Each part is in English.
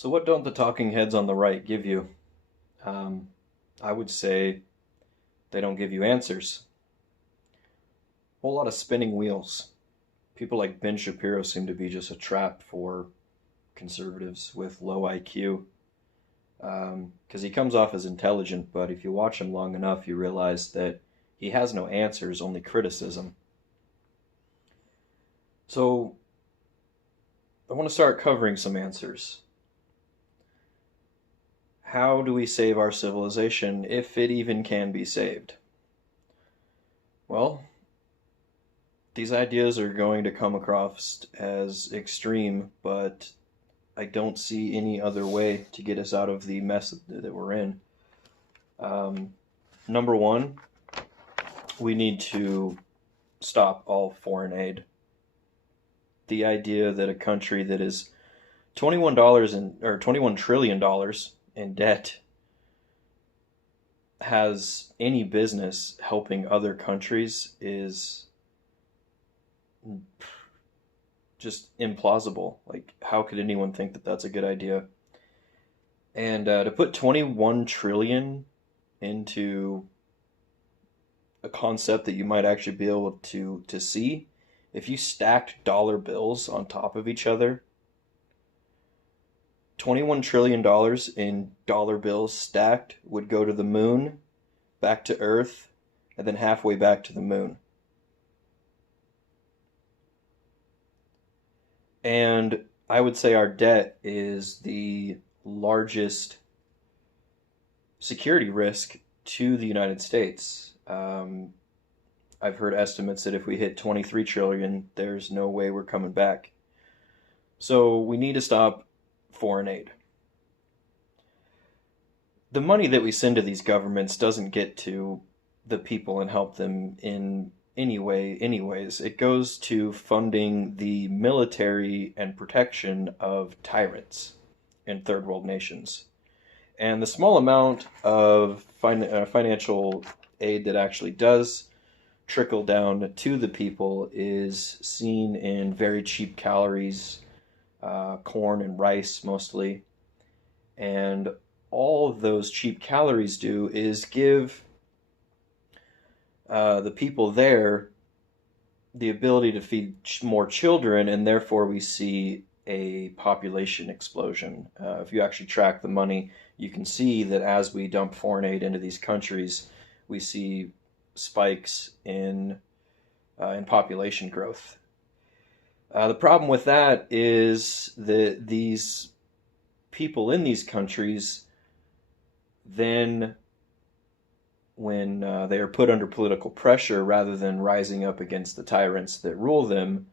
So what don't the talking heads on the right give you? Um, I would say they don't give you answers. A whole lot of spinning wheels. People like Ben Shapiro seem to be just a trap for conservatives with low IQ. Because he comes off as intelligent, but if you watch him long enough, you realize that he has no answers, only criticism. So I want to start covering some answers. How do we save our civilization if it even can be saved? Well, these ideas are going to come across as extreme, but I don't see any other way to get us out of the mess that we're in. Um, Number one, we need to stop all foreign aid. The idea that a country that is $21 in or $21 trillion in debt has any business helping other countries is just implausible. Like, how could anyone think that that's a good idea? And to put 21 trillion into a concept that you might actually be able to see, if you stacked dollar bills on top of each other, $21 trillion in dollar bills stacked would go to the moon, back to Earth, and then halfway back to the moon. And I would say our debt is the largest security risk to the United States. I've heard estimates that if we hit 23 trillion, there's no way we're coming back. So we need to stop foreign aid. The money that we send to these governments doesn't get to the people and help them in any way, anyways. It goes to funding the military and protection of tyrants in third world nations. And the small amount of financial aid that actually does trickle down to the people is seen in very cheap calories, corn and rice mostly. And all of those cheap calories do is give the people there the ability to feed more children, and therefore we see a population explosion. If you actually track the money, you can see that as we dump foreign aid into these countries, we see spikes in population growth. The problem with that is that these people in these countries then, when they are put under political pressure, rather than rising up against the tyrants that rule them,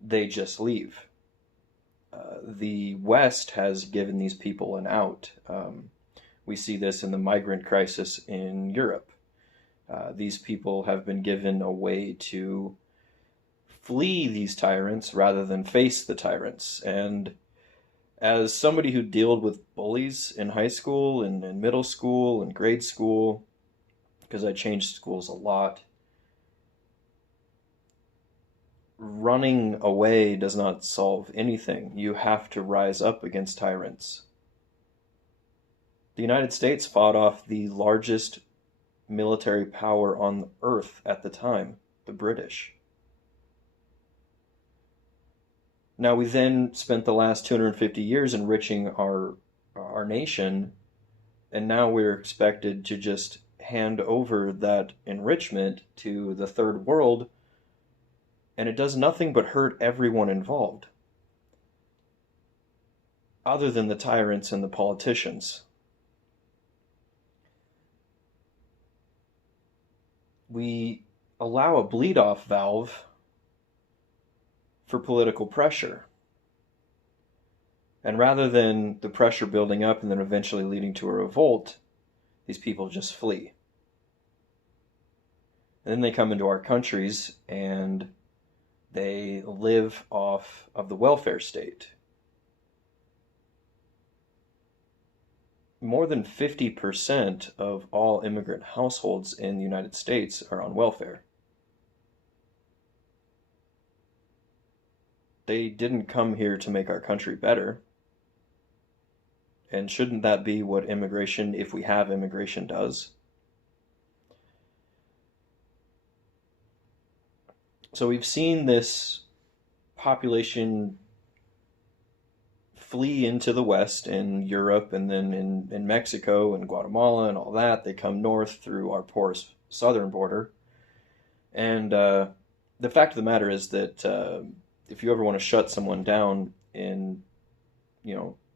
they just leave. The West has given these people an out. We see this in the migrant crisis in Europe. These people have been given a way to flee these tyrants rather than face the tyrants. And as somebody who dealt with bullies in high school and in middle school and grade school, because I changed schools a lot, running away does not solve anything. You have to rise up against tyrants. The United States fought off the largest military power on the earth at the time, the British. Now, we then spent the last 250 years enriching our nation, and now we're expected to just hand over that enrichment to the third world, and it does nothing but hurt everyone involved, other than the tyrants and the politicians. We allow a bleed-off valve for political pressure. And rather than the pressure building up and then eventually leading to a revolt, these people just flee. And then they come into our countries and they live off of the welfare state. More than 50% of all immigrant households in the United States are on welfare. They didn't come here to make our country better. And shouldn't that be what immigration, if we have immigration, does? So we've seen this population flee into the West in Europe and then in Mexico and Guatemala and all that. They come north through our porous southern border. And the fact of the matter is that if you ever want to shut someone down in,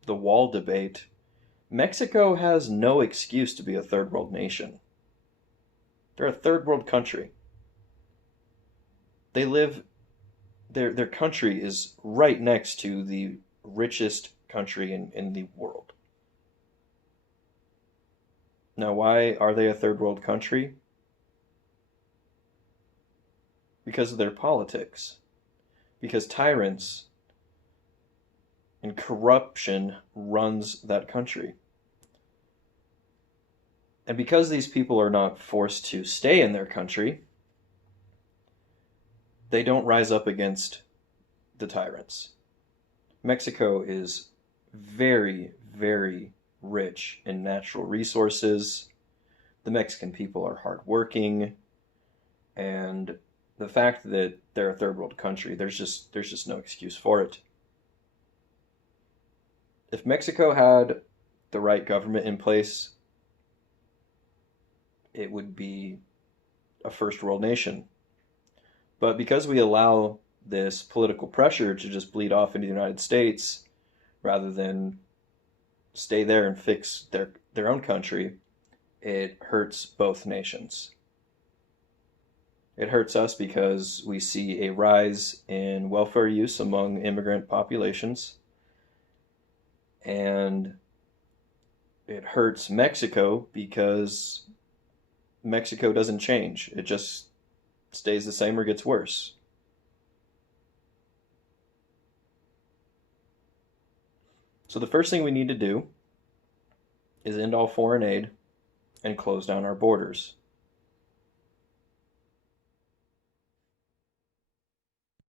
the wall debate, Mexico has no excuse to be a third world nation. They're a third world country. They live their country is right next to the richest country in the world. Now, why are they a third world country? Because of their politics. Because tyrants and corruption runs that country. And because these people are not forced to stay in their country, they don't rise up against the tyrants. Mexico is very, very rich in natural resources. The Mexican people are hardworking, and the fact that they're a third world country, there's just no excuse for it. If Mexico had the right government in place, it would be a first world nation. But because we allow this political pressure to just bleed off into the United States rather than stay there and fix their own country, it hurts both nations. It hurts us because we see a rise in welfare use among immigrant populations, and it hurts Mexico because Mexico doesn't change. It just stays the same or gets worse. So the first thing we need to do is end all foreign aid and close down our borders.